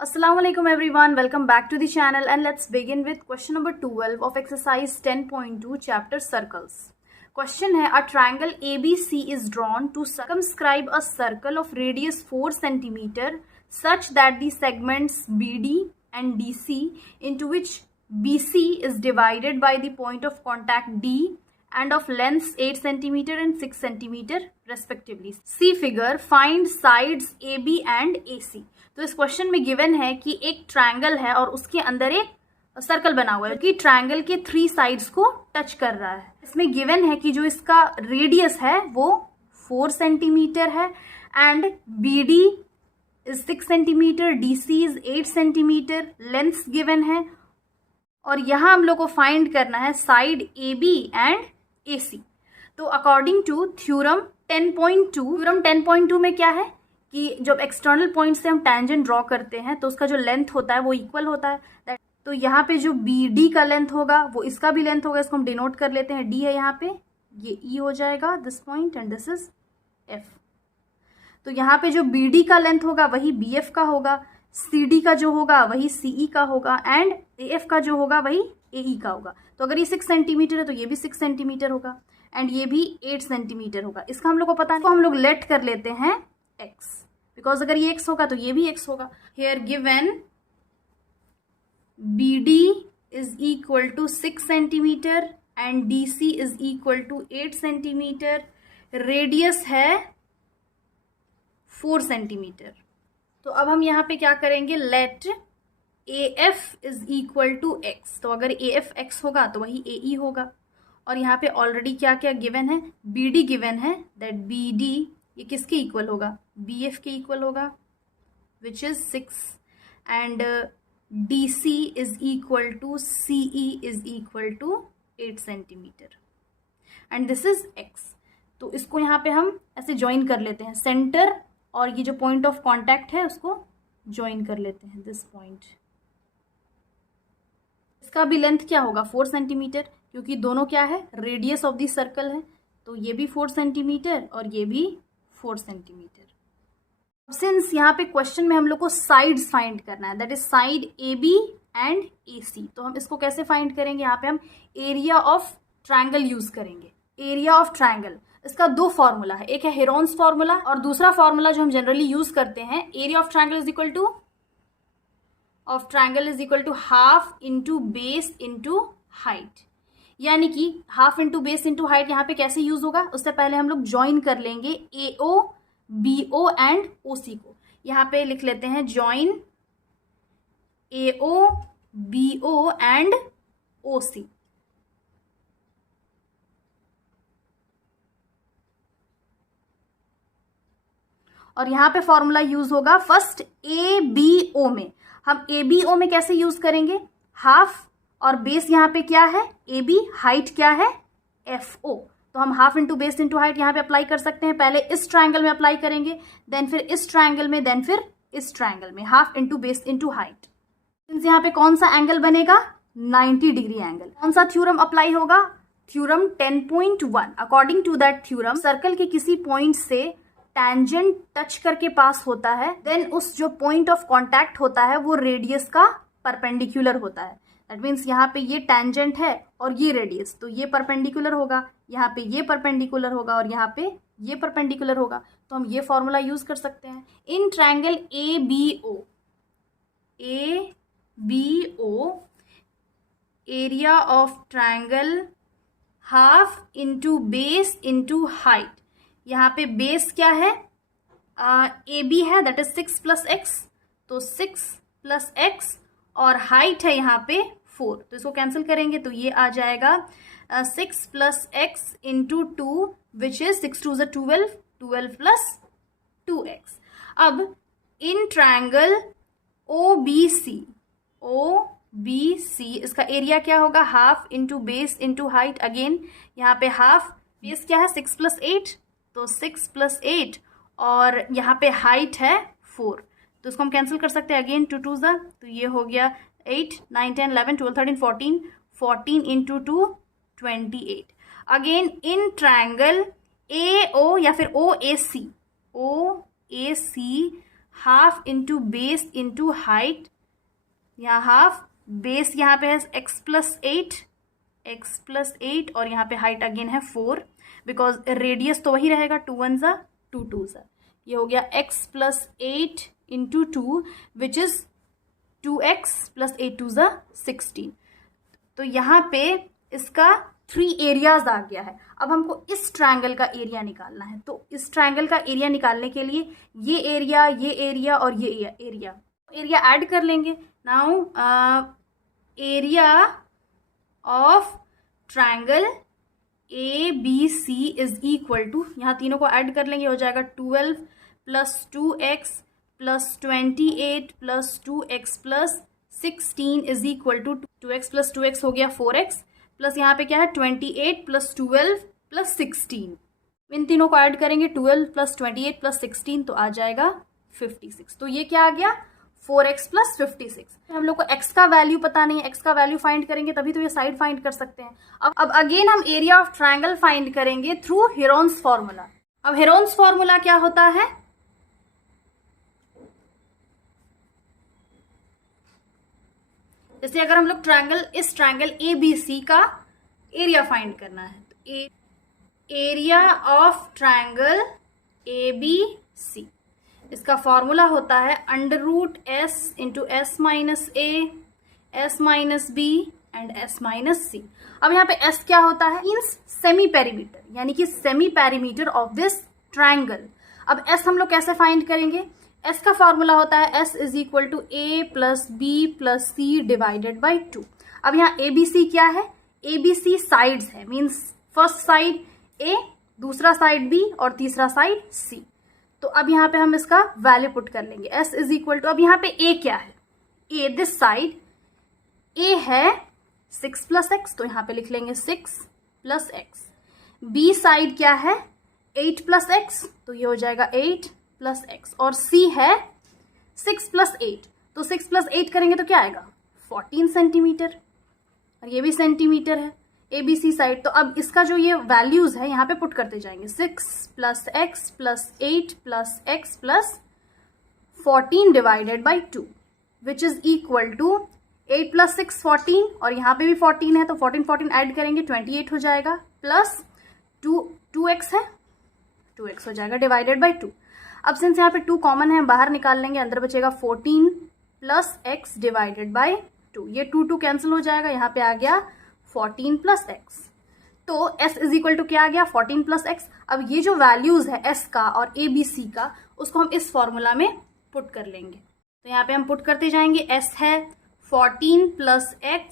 Assalamu alaikum everyone, welcome back to the channel and let's begin with question number 12 of exercise 10.2 chapter circles. Question है a triangle ABC is drawn to circumscribe a circle of radius 4 cm such that the segments BD and DC into which BC is divided by the point of contact D and of lengths 8 cm and 6 cm respectively. See figure, find sides AB and AC. तो इस question में given है कि एक triangle है और उसके अंदर एक सर्कल बना हुआ है कि ट्रायंगल के 3 साइड्स को टच कर रहा है। इसमें गिवन है कि जो इसका रेडियस है वो 4 सेंटीमीटर है and BD is 6 centimetre, DC is 8 centimetre, lengths given है और यहाँ हम लोग को फाइंड करना है साइड AB एंड AC। तो अकॉर्डिंग टू थ्योरम 10.2 में क्या है कि जब एक्सटर्नल पॉइंट से हम टैंजेंट ड्रॉ करते हैं तो उसका जो लेंथ होता है वो इक्वल होता है। तो यहाँ पे जो BD का लेंथ होगा वो इसका भी लेंथ होगा, इसको हम डिनोट कर लेते हैं, D है यहाँ पे, ये E हो जाएगा this point and this is F। तो यहाँ पे जो BD का लेंथ होगा वही BF का होगा, CD का जो होगा वही CE का होगा एंड AF का जो होगा वही AE का होगा। तो अगर ये 6 सेंटीमीटर है तो ये भी 6 सेंटीमीटर होगा एंड ये भी 8 सेंटीमीटर होगा। इसका हम लोग को पता है, तो हम लोग लेट कर लेते हैं x, बिकॉज अगर ये x होगा तो ये भी x होगा। Here given BD is equal to 6 centimetre and DC is equal to 8 centimetre, radius है 4 सेंटीमीटर। तो अब हम यहाँ पे क्या करेंगे, let AF is equal to x। तो अगर AF x होगा तो वही AE होगा और यहाँ पे ऑलरेडी क्या क्या गिवन है, BD गिवन है, दैट BD ये किसके इक्वल होगा, BF के इक्वल होगा which is 6 and DC is equal to CE is equal to 8 centimetre and this is x। तो इसको यहाँ पे हम ऐसे ज्वाइन कर लेते हैं, सेंटर और ये जो पॉइंट ऑफ कॉन्टैक्ट है उसको ज्वाइन कर लेते हैं, दिस पॉइंट। इसका भी लेंथ क्या होगा 4 सेंटीमीटर, क्योंकि दोनों क्या है, रेडियस ऑफ द सर्कल है। तो ये भी 4 सेंटीमीटर और ये भी 4 सेंटीमीटर। सिंस यहाँ पे क्वेश्चन में हम लोग को साइड्स फाइंड करना है, that is side AB and AC। तो हम इसको कैसे फाइंड करेंगे, यहाँ पे हम एरिया ऑफ ट्रायंगल यूज करेंगे। एरिया ऑफ ट्रायंगल, इसका 2 फॉर्मूला है, एक है हेरोन्स फॉर्मूला और दूसरा फॉर्मूला जो हम जनरली यूज करते हैं, area of triangle is equal to half into base into height. यानी कि half into base into height यहाँ पे कैसे यूज होगा, उससे पहले हम लोग ज्वाइन कर लेंगे AO BO एंड OC को। यहाँ पे लिख लेते हैं join AO BO and OC। और यहाँ पे फॉर्मूला यूज होगा फर्स्ट ABO में। हम ABO में कैसे यूज करेंगे, हाफ और बेस यहाँ पे क्या है AB, हाइट क्या है FO। तो हम half into base into height यहाँ पे अप्लाई कर सकते हैं। पहले इस ट्रायंगल में अप्लाई करेंगे, देन फिर इस ट्रायंगल में, देन फिर इस ट्रायंगल में, half into base into height. यहाँ पे कौन सा एंगल बनेगा, 90 डिग्री एंगल। कौन सा थ्योरम अप्लाई होगा, theorem 10.1। According to that theorem, circle के किसी पॉइंट से टैंजेंट टच करके पास होता है, देन उस जो पॉइंट ऑफ कॉन्टैक्ट होता है वो रेडियस का परपेंडिकुलर होता है। दैट मीन्स यहाँ पे ये टैंजेंट है और ये रेडियस, तो ये परपेंडिकुलर होगा, यहाँ पे ये परपेंडिकुलर होगा और यहाँ पे ये परपेंडिकुलर होगा। तो हम ये फॉर्मूला यूज कर सकते हैं। In triangle ABO area of triangle half into base into height. यहाँ पे बेस क्या है, AB है, दैट इज 6 प्लस x, तो 6 प्लस x और हाइट है यहाँ पे 4, तो इसको कैंसिल करेंगे तो ये आ जाएगा 6 plus x into 2 which is 6 2 ज़ 12, 12 प्लस 2x। अब इन ट्रायंगल OBC इसका एरिया क्या होगा, half into base into height. Again यहाँ पे हाफ, बेस क्या है 6 प्लस 8, तो 6 प्लस 8 और यहाँ पे हाइट है 4, तो इसको हम कैंसिल कर सकते हैं। अगेन 2 2 ज़ा, तो ये हो गया 8 9 10 11 12 13 14, 14 into 2 28। Again in triangle AO या फिर OAC half into base into height, यहाँ हाफ, बेस यहाँ पे है x+8 और यहाँ पे हाइट अगेन है 4, बिकॉज रेडियस तो वही रहेगा, 2 1 ज़ा 2 2 ज़ा, ये हो गया x+8 into 2 which is 2x + 8 2 ज़ा 16। तो यहाँ पे इसका 3 एरियाज आ गया है। अब हमको इस ट्रायंगल का एरिया निकालना है, तो इस ट्रायंगल का एरिया निकालने के लिए ये एरिया और ये एरिया ऐड कर लेंगे। Now area of triangle ABC is equal to, यहाँ तीनों को ऐड कर लेंगे, हो जाएगा 12 + 2x + 28 + 2x + 16 is equal to 2x + 2x हो गया 4x, प्लस यहाँ पे क्या है 28 + 12 + 16, इन तीनों को ऐड करेंगे 12 + 28 + 16 तो आ जाएगा 56। तो ये क्या आ गया 4x + 56। हम लोग को x का वैल्यू पता नहीं है, x का वैल्यू फाइंड करेंगे तभी तो ये साइड फाइंड कर सकते हैं। अब अगेन हम एरिया ऑफ ट्रायंगल फाइंड करेंगे थ्रू हेरोन्स फॉर्मूला। अब हेरोन्स फॉर्मूला क्या होता है, जैसे अगर हम लोग इस ट्रायंगल ABC का एरिया फाइंड करना है, तो एरिया ऑफ ट्रायंगल ABC, इसका फॉर्मूला होता है √S × S - A, S - B and S - C। अब यहाँ पे S क्या होता है, मीन्स सेमी पेरीमीटर, यानी कि semi perimeter of this triangle. अब S हम लोग कैसे फाइंड करेंगे, S का फॉर्मूला होता है S = A + B + C / 2। अब यहाँ ABC क्या है, ABC साइड्स है, मीन्स फर्स्ट साइड A, दूसरा साइड B और तीसरा साइड C। तो अब यहाँ पे हम इसका वैल्यू पुट कर लेंगे, S = अब यहाँ पे A क्या है, A दिस साइड A है 6 + x, तो यहाँ पे लिख लेंगे 6 + x। B साइड क्या है 8 + x, तो ये हो जाएगा 8 + x, और C है 6 + 8, तो 6 + 8 करेंगे तो क्या आएगा 14 सेंटीमीटर, और ये भी सेंटीमीटर है ABC साइड। तो अब इसका जो ये वैल्यूज है यहाँ पे पुट करते जाएंगे, 6 + x + 8 + x + 14 / 2 which is equal to 8 + 6 14, और यहाँ पे भी 14 है तो 14 ऐड करेंगे 28 हो जाएगा, प्लस 2x है, 2x हो जाएगा / 2। अब सिंस यहाँ पे 2 कॉमन है, बाहर निकाल लेंगे, अंदर बचेगा 14 + x / 2, ये 2 कैंसिल हो जाएगा, यहाँ पे आ गया 14 + x। तो s = क्या आ गया 14 + x। अब ये जो वैल्यूज है s का और ABC का, उसको हम इस फॉर्मूला में पुट कर लेंगे। तो यहाँ पे हम पुट करते जाएंगे, s है 14 + x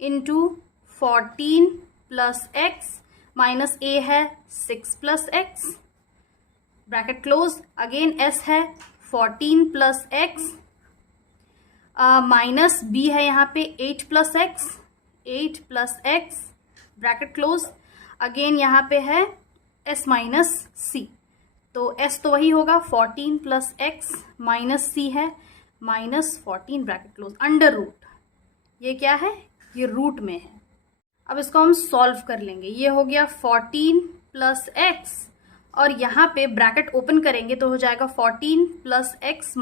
× 14 + x माइनस a है 6 + x, bracket close, again s है 14 + x माइनस b है यहाँ पे 8 + x, ब्रैकेट क्लोज, अगेन यहाँ पे है s - c, तो s तो वही होगा 14 + x माइनस c है -14, ब्रैकेट क्लोज, √, ये क्या है, ये रूट में है। अब इसको हम सॉल्व कर लेंगे, ये हो गया 14 + x, और यहाँ पे ब्रैकेट ओपन करेंगे तो हो जाएगा 14 + x -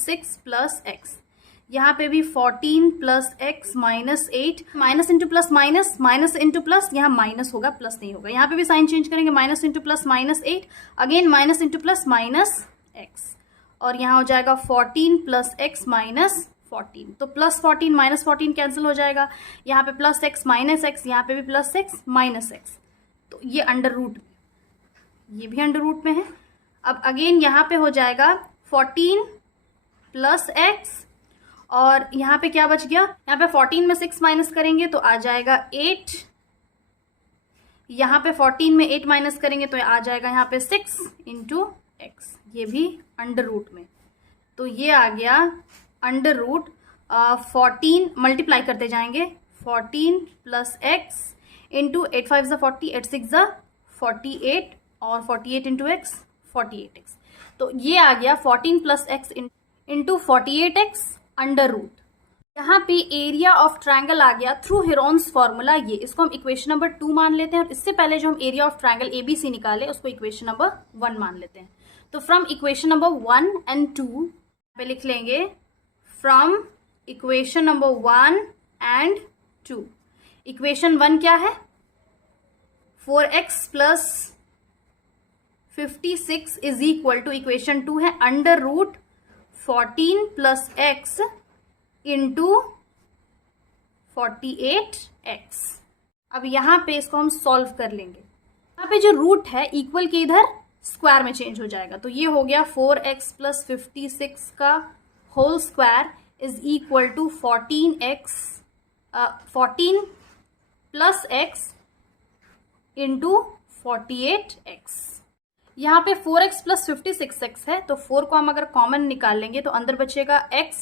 6 + x, यहाँ पे भी 14 + x - 8, minus into plus minus into plus, यहाँ माइनस होगा प्लस नहीं होगा, यहाँ पे भी साइन चेंज करेंगे, minus into plus -8, again minus into plus -x, और यहाँ हो जाएगा 14 + x - 14, तो +14 -14 कैंसिल हो जाएगा, यहाँ पे +x -x, यहाँ पे भी +x -x, तो ये √, ये भी √ में है। अब अगेन यहाँ पे हो जाएगा 14 + x, और यहाँ पे क्या बच गया, यहाँ पे 14 में 6 माइनस करेंगे तो आ जाएगा 8, यहाँ पे 14 में 8 माइनस करेंगे तो आ जाएगा यहाँ पे 6 × x, ये भी √ में, तो ये आ गया √ 14, मल्टीप्लाई करते जाएंगे 14 + x × 8 5 = 40, 8 6 = 48, और 48 × x 48x, तो ये आ गया 14 + x × 48x √। यहाँ पे एरिया ऑफ ट्रायंगल आ गया थ्रू हेरोन्स फॉर्मूला, ये इसको हम इक्वेशन नंबर 2 मान लेते हैं, और इससे पहले जो हम एरिया ऑफ ट्रायंगल ABC निकाले उसको इक्वेशन नंबर 1 मान लेते हैं। तो फ्रॉम इक्वेशन नंबर 1 and 2 पे लिख लेंगे from equation number 1 and 2। Equation 1 क्या है? 4x plus 56 is equal to, equation 2 है under root 14 plus x into 48x। अब यहाँ पे इसको हम सॉल्व कर लेंगे। यहाँ पे जो रूट है इक्वल के इधर स्क्वायर में चेंज हो जाएगा, तो ये हो गया 4x प्लस 56 का whole square is equal to 14 plus x into 48x। यहाँ पे 4x प्लस 56x है, तो 4 को हम अगर कॉमन निकाल लेंगे तो अंदर बचेगा x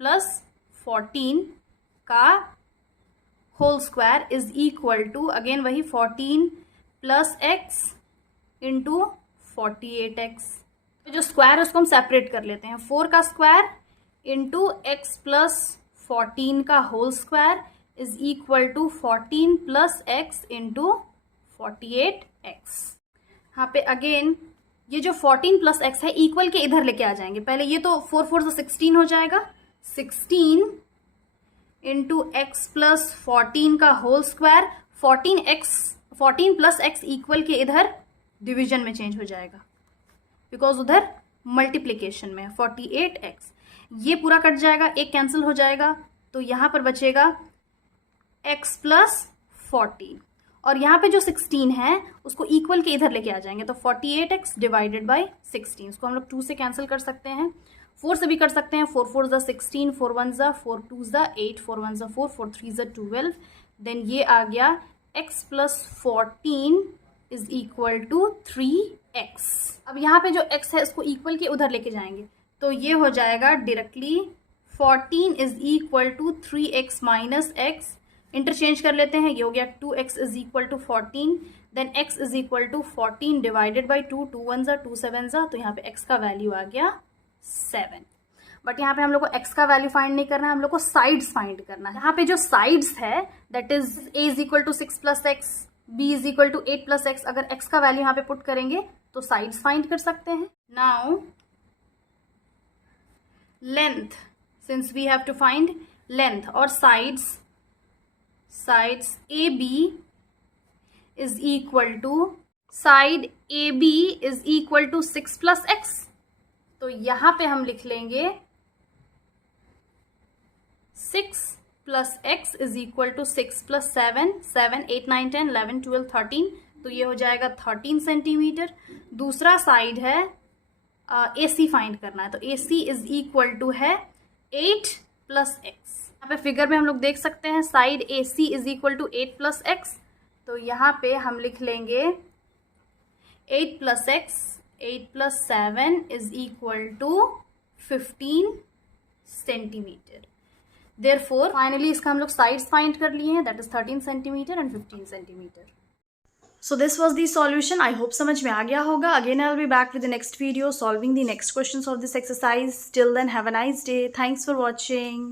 प्लस 14 का whole square is equal to again वही 14 प्लस x इंटू 48x। तो जो स्क्वायर है उसको हम सेपरेट कर लेते हैं। 4 का स्क्वायर इंटू x प्लस 14 का whole square is equal to 14 plus x into 48x। यहाँ पे अगेन ये जो 14 प्लस x है इक्वल के इधर लेके आ जाएंगे। पहले ये तो 4 4 से 16 हो जाएगा, 16 इंटू x प्लस 14 का whole square, 14 plus x equal के इधर डिवीजन में चेंज हो जाएगा बिकॉज उधर मल्टीप्लीकेशन में 48x। ये पूरा कट जाएगा, एक कैंसिल हो जाएगा, तो यहाँ पर बचेगा x प्लस 14 और यहाँ पे जो 16 है उसको इक्वल के इधर लेके आ जाएंगे, तो 48x डिवाइडेड बाई 16। इसको हम लोग 2 से कैंसिल कर सकते हैं, 4 से भी कर सकते हैं। 4 4 16, 4 1 4 2 8, 4 1 4, 4 3 12। देन ये आ गया x plus 14 is equal to 3x। अब यहाँ पे जो x है उसको इक्वल के उधर लेके जाएंगे, तो ये हो जाएगा directly 14 is equal to 3x minus x। Interchange कर लेते हैं, ये हो गया 2x is equal to 14, then x is equal to 14 divided by 2, 2 1 2 7, तो यहाँ पे x का वैल्यू आ गया 7। बट यहाँ पे हम लोग को x का वैल्यू फाइंड नहीं करना है, हम लोग को साइड्स फाइंड करना है। यहाँ पे जो साइड्स है that is a is equal to 6 plus x, b is equal to 8 plus x। अगर x का वैल्यू यहाँ पे पुट करेंगे तो साइड्स फाइंड कर सकते हैं। Now length, since we have to find length और sides AB is equal to side AB is equal to 6 plus x। तो यहाँ पे हम लिख लेंगे 6 plus x is equal to 6 plus 7, 7 8 9 10 11 12 13, तो ये हो जाएगा 13 सेंटीमीटर। दूसरा साइड है AC फाइंड करना है, तो AC is equal to है 8 प्लस x। यहाँ पे फिगर में हम लोग देख सकते हैं side AC is equal to 8 plus x, तो यहाँ पे हम लिख लेंगे 8 plus x, 8 plus 7 is equal to 15 centimetre. Therefore finally इसका हम लोग साइड्स फाइंड कर लिए हैं, that is 13 centimetre and 15 centimetre. So this was the solution. I hope समझ में आ गया होगा. Again I'll be back with the next video solving the next questions of this exercise. Till then have a nice day. Thanks for watching.